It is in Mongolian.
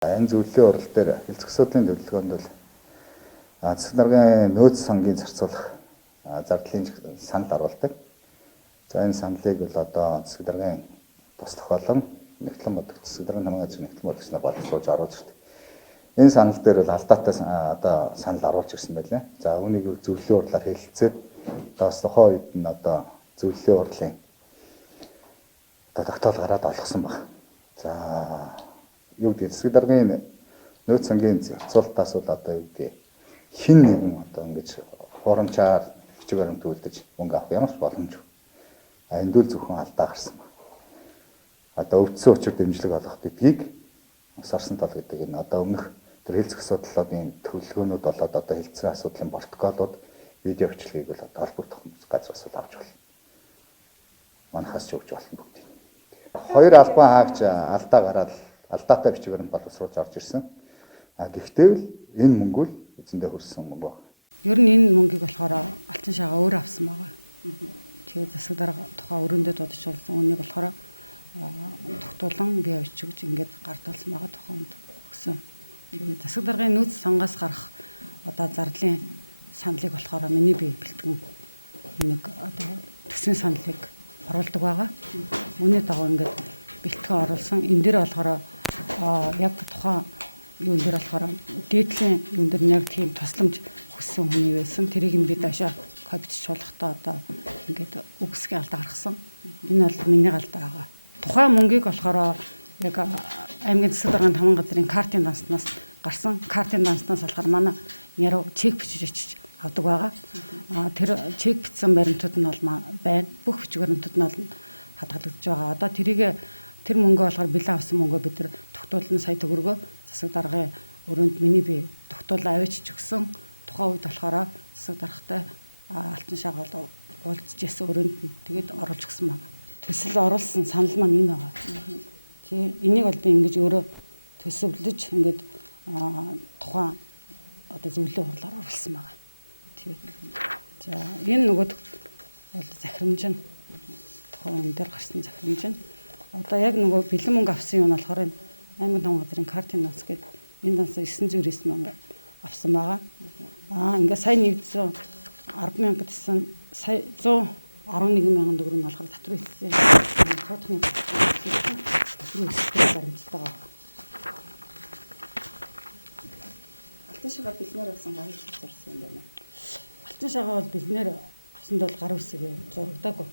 Энэ зөвлөлийн урал дээр хэлцэх асуудлын төлөвлөгөөнд бол засаг даргын нөөц сангийн зарцуулах зардлын санал оруулдаг. За энэ саналыг бол одоо засаг даргын туслах болон нэгтлэн бодох засаг даргын хамгаалалт ажрын нэгтлэн бодогчноо боловсруулж оруулж ирдэг. Энэ санал дээр бол алдаатай одоо санал оруулж ирсэн байлаа. За үүнийг зөвлөлийн урлаар хэлэлцээд одоо тухайн үед нь одоо зөвлөлийн урлын одоо тогтоол гараад олгосон баг. За юу гэдэг засаг даргын нөөц сангийн зарцуулалтаас бол одоо юу гэдэг хин нэгэн одоо ингэж хурамчаар бичиг баримт үлдэж мөнгө авах ямар ч боломжгүй. Энд үл зөвхөн алдаа гарсан баг. Одоо өвдсөн учир дэмжлэг олгох гэдгийг сарсан тал гэдэг энэ одоо өмнөх тэр хэлцэх асуудлуудын төлөвлөгөөнүүд болоод одоо хэлцсэн асуудлын протоколууд видео бичлэгийг бол одоо холбогдох газраас бол авч болно. Манахаас ч өгч болно бүгдийг. Хоёр албан хаагч алдаа гараад алдаатай бичиг баримт боловсруулж орж ирсэн. Гэхдээ л энэ мөнгө л эзэндээ хөрсөн мөнгө байна. Ер нь энэ мөнгийг болохоор Алтан шагаа өөр авсан байгаа. Тэгээд засаг дарга тухайн өрөөндөө дуудчихулсан үнийг болохоор тогтуулан бий авч өгч ингээд гардуулсан байгаа тухайн үнд өгсөн. Тэгээд засаг даргын нөөц сангаас гарах одоо зардлын саналыг болохоор миний бие бэлтгэн нэг одоо төсвийн саналыг оруулдаг байгаа. Үүний дагуу ингээд бэлтгэн оруулсан. Энэ дээр болохоор яг тухайн юун дээр болохоор дээдлийн юун дээр яг тийм тусламж хүссэн хүний байсан. Тэрийг нь би даашаа копичуулахдаа одоо ингээд үгсгийн алдаа гаргасан. Энэ бол миний алдаа байгаа. Тухайн мөнгийг болохоор яг аймгийн засаг даргын таман газрын картын данснаас гарсан. Картын данснаас болохоор манай яруу чек бичиж очиж авдаг байгаа. Тэр чек бичсэн баримтууд нь бол байна. Бүх бичиг баримтууд нь бол хадгалагдаж байгаа. Одоо тэр мөнгө болохоор бэлэн авсан мөнгөө бид нар тогтуулна сая төгрөгөө засаг даргын өрөөнд миний би тогтуулаа авчиж өгсөн. Тухайн үед болохоор засаг даргатай Алтан шагаа уулзж ясан өрөөнд нь тэгээд оруулж өгсөн байна. Төсөл оруулсан санал маань энэ байгаа. Тий, энийг бол би ингэж өөрөө төсөвлөж ингэж тухайн одоо зөвлөлийн хурлаар оруулсан байна. Тий. За энэ нөгөөд бол захирамж нь тухайн энэ дээр гарсан захирамж нь одоо яг нөгөө бэлэн мөнгө авсан юм нь болохоор аймгийн таман газрын картын данс гэдэг энэ дансаа 909 мянга авсан байгаа. Ингээ сая 110,000 гэсэн сая 111,000 төгрөг нь болохоор татвар хийсэн. Цоодхны татвар хийсэн баримттай байгаа. Алтан шагаа бэлнээр авсан гарыг зурсан юм байна. Алтан шагаа бол бэлнээр авсанд бол гар үсэг зурагдаагүй.